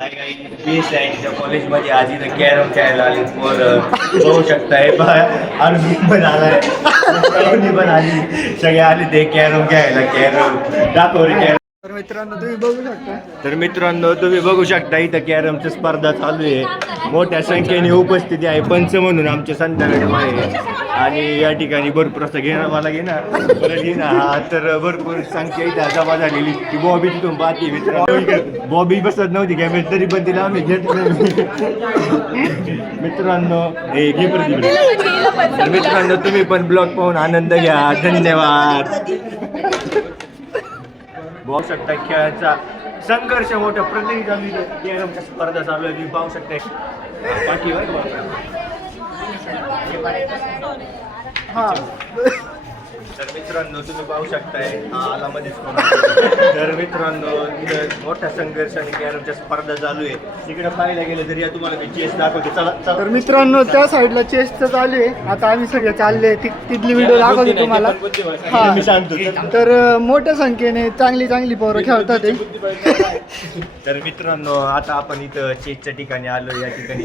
BSITच्या कॉलेजमध्ये आज इथं कॅरम खेळायला आले पोरं बघू शकताय अर्जुन पण आलाय पण आली सगळे आले ते कॅरम खेळायला कॅरम दाखवले कॅरम. तर मित्रांनो तुम्ही बघू शकता इथं कॅरमची स्पर्धा चालू आहे. मोठ्या संख्येने उपस्थिती आहे. पंच म्हणून आमचे संध्या मॅडम आहे आणि या ठिकाणी भरपूर असं घेणार मला घेणार परत घेणार हा तर भरपूर संख्या इथं जमा झालेली की बॉबी तिथून पाहते मित्रांनो. बॉबी बसत नव्हती कॅमेरा तरी पण तिला आम्ही घेतलं मित्रांनो. हे घे तर मित्रांनो तुम्ही पण ब्लॉग पाहून आनंद घ्या. धन्यवाद. बघू शकता खेळाचा संघर्ष मोठा प्रतिनिधी स्पर्धा चालू आहे. तुम्ही पाहू शकता तर मित्रांनो तुम्ही पाहू शकताय आला मध्येच तर मित्रांनो इथं मोठा संघर्ष आणि कॅरमच्या स्पर्धा चालू आहे. तिकडे पाहायला गेलं तरी तुम्हाला मी चेस दाखवते. चला तर मित्रांनो त्या साईडला चेसचं चालू आहे. आता आम्ही सगळे चालले तिथली व्हिडिओ दाखवते तुम्हाला. हा मी सांगतो तर मोठ्या संख्येने चांगली पोरं खेळतात ते. तर मित्रांनो आता आपण इथं चेसच्या ठिकाणी आलो. या ठिकाणी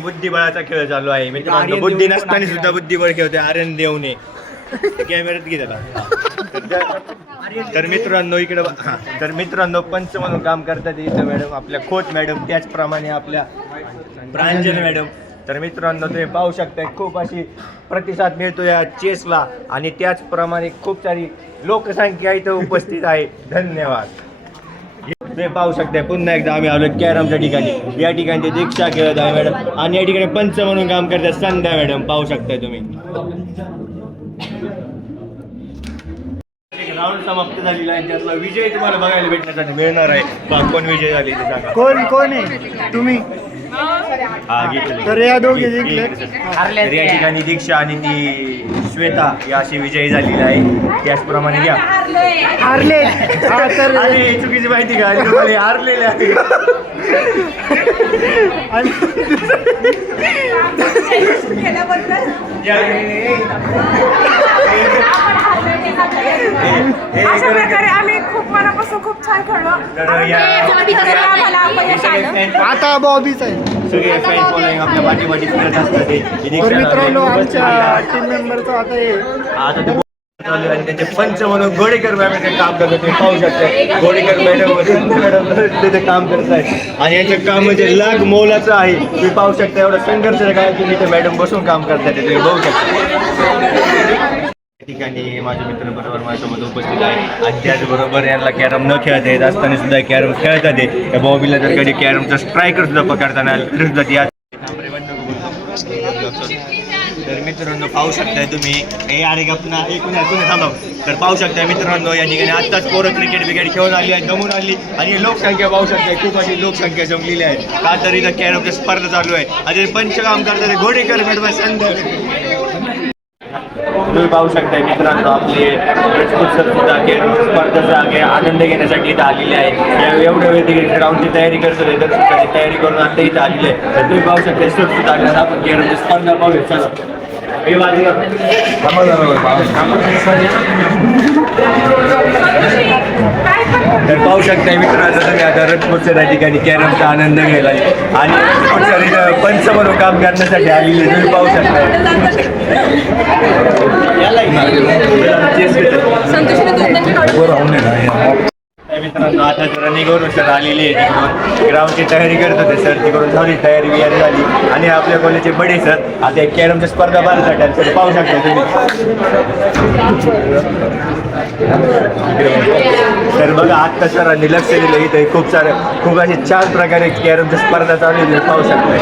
बुद्धिबळाचा खेळ चालू आहे. मित्रांनो बुद्धी नसताना सुद्धा बुद्धिबळ खेळतोय आर्यन देवने कॅमेऱ्यात घेतला. तर मित्रांनो इकडे तर मित्रांनो पंच म्हणून काम करतात इथं मॅडम आपल्या खोत मॅडम त्याचप्रमाणे आपल्या प्रांजल मॅडम. तर मित्रांनो तुम्ही पाहू शकता खूप अशी प्रतिसाद मिळतो या चेसला आणि त्याचप्रमाणे खूप सारी लोकसंख्या इथं उपस्थित आहे. धन्यवाद. तुम्ही पाहू शकता पुन्हा एकदा आम्ही आलो कॅरमच्या ठिकाणी. या ठिकाणी ते दीक्षा खेळत आहे मॅडम आणि या ठिकाणी पंच म्हणून काम करतात संध्या मॅडम. पाहू शकताय तुम्ही. राऊंड समाप्त झालेला आहे. त्यातला विजय तुम्हाला बघायला भेटण्यासाठी मिळणार आहे. कोण विजय झाले ते सांगा. कोण आहे तुम्ही? तर या दोघे जिंकले. तर या ठिकाणी दीक्षा आणि ती श्वेता या अशी विजयी झालेली आहे. त्याचप्रमाणे घ्या हारले. तर आणि चुकीची माहिती का तुम्हाला हारलेले आहे. अशा प्रकारे आम्ही खूप मनापासून खूप छान खेळलो. आता बॉबीच आहे. सगळे फॅन फॉलोइंग आपल्या पाठीपाठी फिरत असतात. तर मित्रांनो आमच्या टीम मेंबरचं आता ते आणि त्याचे पंच म्हणून गोडेकर मॅडम ते काम करतात. ते पाहू शकता गोडेकर मॅडम ते काम करत आहेत आणि यांचं काम म्हणजे लाख मोलाचं आहे. तुम्ही पाहू शकता एवढं संघर्षाच्या काळात तुम्ही ते मॅडम बसून काम करतात. ते तुम्ही बघू शकता. या ठिकाणी माझे मित्र बरोबर माझ्यासोबत उपस्थित आहे आणि त्याचबरोबर यांना कॅरम न खेळता येत असताना सुद्धा कॅरम खेळतात. या बॉबीला जर कधी कॅरमचा स्ट्रायकर सुद्धा पकडताना तरी सुद्धा ती तर मित्रांनो पाहू शकताय तुम्ही हे अरे गपना एकूण थांबव. तर पाहू शकताय मित्रांनो या ठिकाणी आत्ताच पोरं क्रिकेट खेळून आली आहे जमून आली आणि लोकसंख्या पाहू शकताय खूप अशी लोकसंख्या जमलेली आहे. का तर इथं कॅरमची स्पर्धा चालू आहे आणि पंचकाम करतात घोडेकर मॅडम संघ. तुम्ही पाहू शकताय मित्रांनो आपले सुद्धा स्पर्धेचा आनंद घेण्यासाठी इथं आलेले आहे. एवढ्या वेळ राऊंडची तयारी करतो तर सुद्धा तयारी करून आता इथं आलेली आहे. तर तुम्ही पाहू शकता सुद्धा आपण कॅरमची स्पर्धा पाहूया. चला तर पाहू शकता मित्रांनो तुम्ही आता रथपूरच्या त्या ठिकाणी कॅरमचा आनंद घ्यायला आणि पंच म्हणून काम करण्यासाठी आलेले तुम्ही पाहू शकता. मित्रांनो आता रनिंगवरून सर आलेली आहे तिकडून ग्राउंडची तयारी करत होते सर. तिकडून झाली तयारी बियारी झाली आणि आपल्या कॉलेजचे बडे सर आता एक कॅरमच्या स्पर्धा पाहण्यासाठी सर पाहू शकता तुम्ही. तर बघा आत्ता सरांनी लक्ष दिलं इथे खूप अशी छान प्रकारे कॅरमच्या स्पर्धा चालू आहे. पाहू शकता.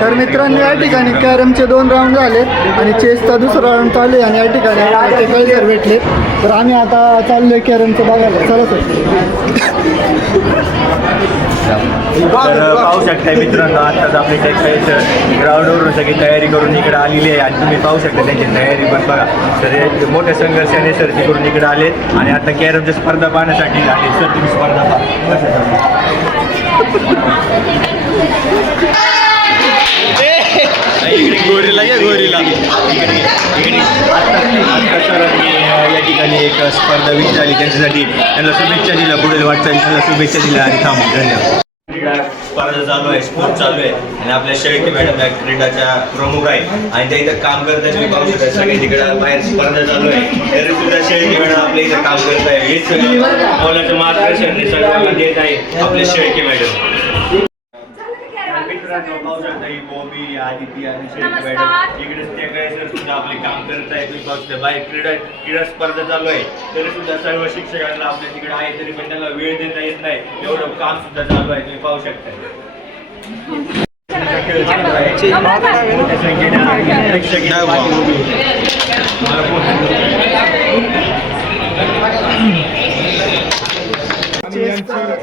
तर मित्रांनो या ठिकाणी कॅरमचे 2 राऊंड झाले आणि चेसचा दुसरा राऊंड चालू आहे आणि या ठिकाणी कळजर भेटले. तर आम्ही आता चाललोय कॅरमचं बघायला. चला तर पाहू शकताय मित्रांनो आत्ताच आपले काही ग्राउंडवरून सगळी तयारी करून इकडे आलेली आहे आणि तुम्ही पाहू शकता त्यांची तयारी पण बघा. तर मोठ्या संघर्षाने सर तिकडून इकडे आलेत आणि आता कॅरमच्या स्पर्धा पाहण्यासाठी आले. सर तुम्ही स्पर्धा इकडे गोरीला घ्या गोरीला इकडे इकडे आता सरांनी या ठिकाणी एक स्पर्धा विजयी झाली त्यांच्यासाठी त्यांना शुभेच्छा दिल्या पुढील वाटचालीला शुभेच्छा दिल्या आणि थांबून धन्यवाद. क्रीडा स्पर्धा चालू आहे स्पोर्ट चालू आहे आणि आपल्या शेळके मॅडम या क्रीडाच्या प्रमुख आहे आणि त्या इथं काम करतात तुम्ही पाहू शकता सगळे तिकडे बाहेर स्पर्धा चालू आहे तरी सुद्धा शेळके मॅडम आपल्या इथं काम करत आहे हेच मुलाचं मार्गदर्शन सगळ्यांना देत आहे आपले शेळके मॅडम. मित्रांनो पाहू शकता ही बॉबी आदिती आणि शेळके मॅडम इकडे ते काही सर सुद्धा आपले काम करत आहे तुम्ही पाहू शकता बाहेर क्रीडा स्पर्धा चालू आहे तरी सुद्धा सर्व शिक्षकांना आपल्या तिकडे आहे तरी पण त्यांना वेळ देता येत नाही एवढं काम सुद्धा चालू आहे तुम्ही पाहू शकता.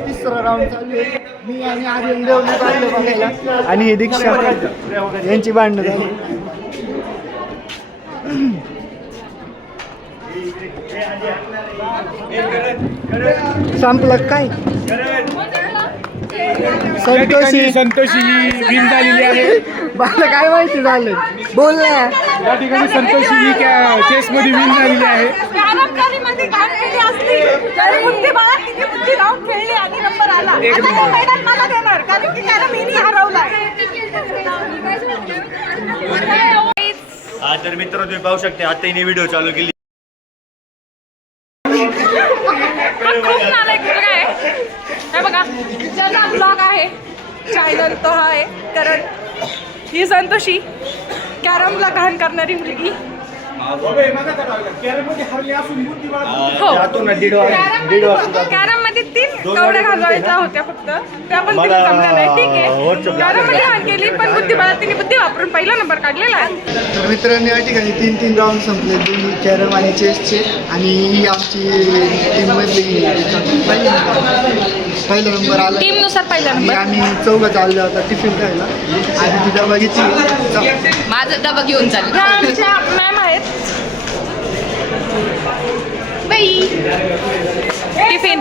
तिसरा राऊंड चालू आहे. मी आणि आर्यन देवण्यात आलो बघायला आणि ही दीक्षा यांची भांडणं झाली. संपलं काय संतोषी ही विन झालेली आहे. मला काय माहिती झालं बोल ना. या ठिकाणी संतोषी ही चेस मध्ये विन झालेली आहे. मध्ये घाण केली असली तरी बुद्धिबळात तिने बुद्धी लावून खेळली आणि नंबर आला. आता तो मैदान मला देणार कारण की त्याला मीनी हरवलाय. हा तर मित्र तुम्ही पाहू शकता आता हिने व्हिडिओ चालू केली. खूप नालायक मुलगा आहे. हे बघा ज्याचा ब्लॉग आहे चॅनल तो हा आहे कारण ही संतोषी कॅरमला घाण करणारी मुलगी. कॅरम मध्ये 3 कवड्या घालवायच्या होत्या फक्त त्या पण तिने जमल्या नाही. ठीक आहे कॅरम मध्ये घाण केली पण बुद्धिबळात तिने बुद्धी वापरून पहिला नंबर काढलेला आहे. तर मित्रांनी या ठिकाणी 3 राऊंड संपले दोन्ही कॅरम आणि चेसचे आणि ही आमची टीममधली पहिला नंबर आला. टीमनुसार पहिला नंबर. आम्ही 4 चाललो होता टिफिन खायला आणि ती डबा घेतली. माझा डबा घेऊन चालली. आमच्या मॅम आहेत बाई टिफिन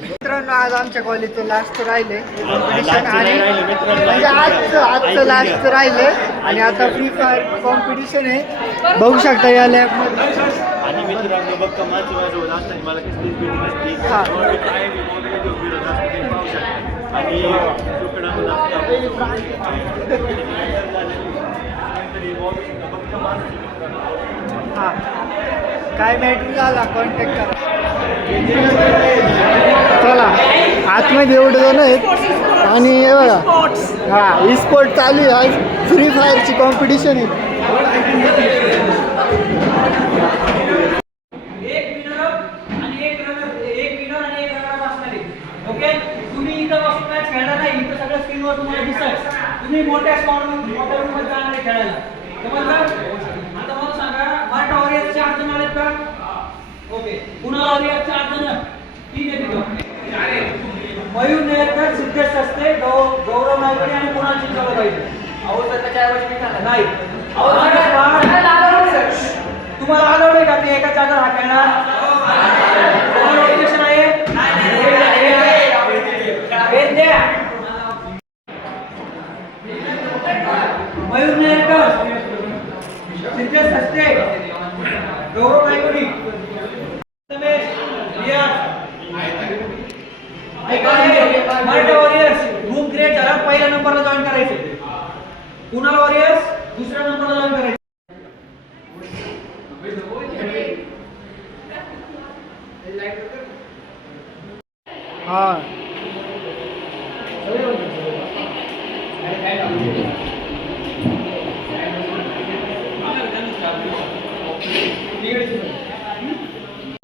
मित्रांनो आज आमच्या कॉलेजचं लास्ट राहिले कॉम्पिटिशन आणि म्हणजे आजचं लास्ट राहिले आणि आता फ्री फायर कॉम्पिटिशन आहे बघू शकता या लॅबमध्ये. आणि मित्रांनो बघा माझ्यासोबत असताना मला कसलीच भीती नसती. हां. आणि हां काय मॅटर झाला कॉन्टॅक्ट करा. चला आतमध्ये एवढे जण आहेत आणि हे बघा हां ई स्पोर्ट चालू आहे. आज फ्री फायरची कॉम्पिटिशन आहे. ओके तुम्ही इथं बसून मॅच खेळणार नाही. इथं सगळ्या स्क्रीनवर तुम्हाला दिसत तुम्ही मोठ्या मोठ्या रूममध्ये जाणार आहे खेळायला. आता मला सांगा मराठा वॉरियर्सचे 8 जण आलेत का? ओके पुन्हा वॉरियर्सचे 8 जण ठीक आहे तिथं मयूर नेरकर सिद्धेश सस्ते गौरव नायकडे आणि कुणाल चिंचवड पाहिजे. अहो सर त्याच्याऐवजी नाही तुम्हाला आढळले का ते एका जागा हा खेळणार आहे. Mayur Nerkar Siddhesh Saste Gaurav Naikodi Maratha warriors group create झाला. पहिल्या नंबरला जॉईन करायचे. कुणाल वॉरियर्स दुसऱ्या नंबरला जॉईन करायचे. हां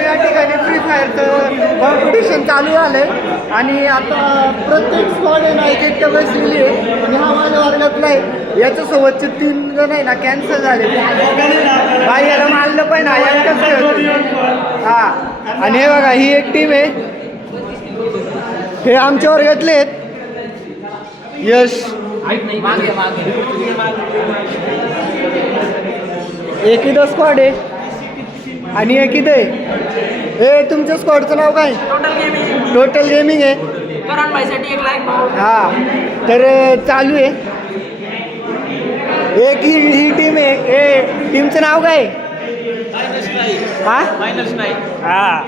या ठिकाणी फ्री फायरचं कॉम्पिटिशन चालू झालंय आणि आता प्रत्येक स्क्वॉड आहे ना एक बसलेली आहे आणि हा माझ्या वर्गातला आहे. याच्यासोबतचे 3 जण आहे ना कॅन्सल झाले. बाहेर मारलं पण हां आणि हे बघा ही एक टीम आहे. हे आमच्या वर्गातले आहेत. यश एक इथं स्क्वॉड आहे आणि एक इथं आहे. ए तुमच्या स्क्वॉडचं नाव काय? टोटल गेमिंग आहे. करण भाईसाठी एक लाईक. हा तर चालू आहे. एक ही टीम आहे. ए टीमचं नाव काय? हा हा.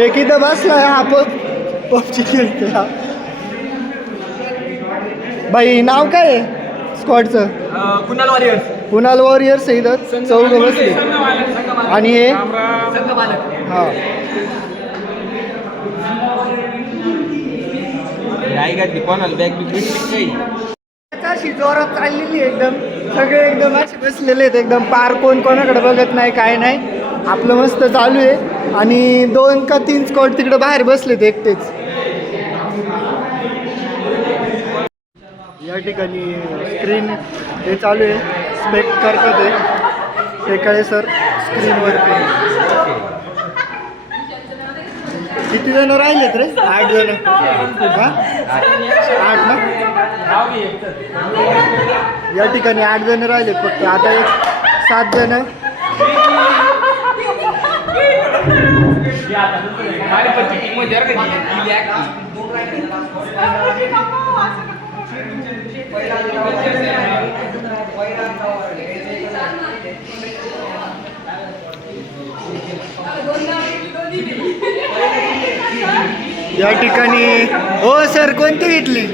एक इथं बसलाय हा पबजी खेळतोय हा. बाई नाव काय आहे स्क्वॉडचं? कुणाल वॉरियर्स. कुणाल वॉरियर्स आहे इथं चौघं बसले आणि हे हा अशी जोरात चाललेली आहे एकदम. सगळे एकदम असे बसलेले आहेत एकदम. पार कोण कोणाकडे बघत नाही काय नाही. आपलं मस्त चालू आहे आणि 2 का 3 स्क्वॉड तिकडे बाहेर बसलेत एकटेच. या ठिकाणी स्क्रीन हे चालू आहे. स्पेक्ट करतात ते टेकाळे सर स्क्रीनवरती. किती जण राहिलेत रे? 8 जण. हा 8 ना. या ठिकाणी 8 जण राहिलेत फक्त. आता एक 7 जण. या ठिकाणी हो सर कोणती घेतली?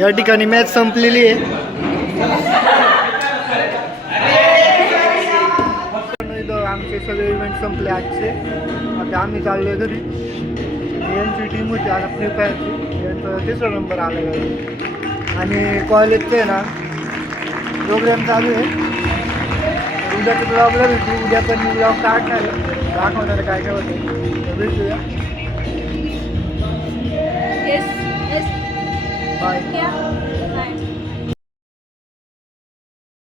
या ठिकाणी मॅच संपलेली आहे. आमचे सगळे इव्हेंट संपले आजचे. आता आम्ही चाललोय घरी. यांची टीम होती आता फ्री फायरची. यांचा 3रा नंबर आला आणि कॉलेजचं आहे ना प्रोग्राम चालू आहे. उद्याच्या ब्लॉगला भेटू. उद्या पण मी ब्लॉग काढणार आहे दाखवणार काय काय होतं. भेटूया. बाय.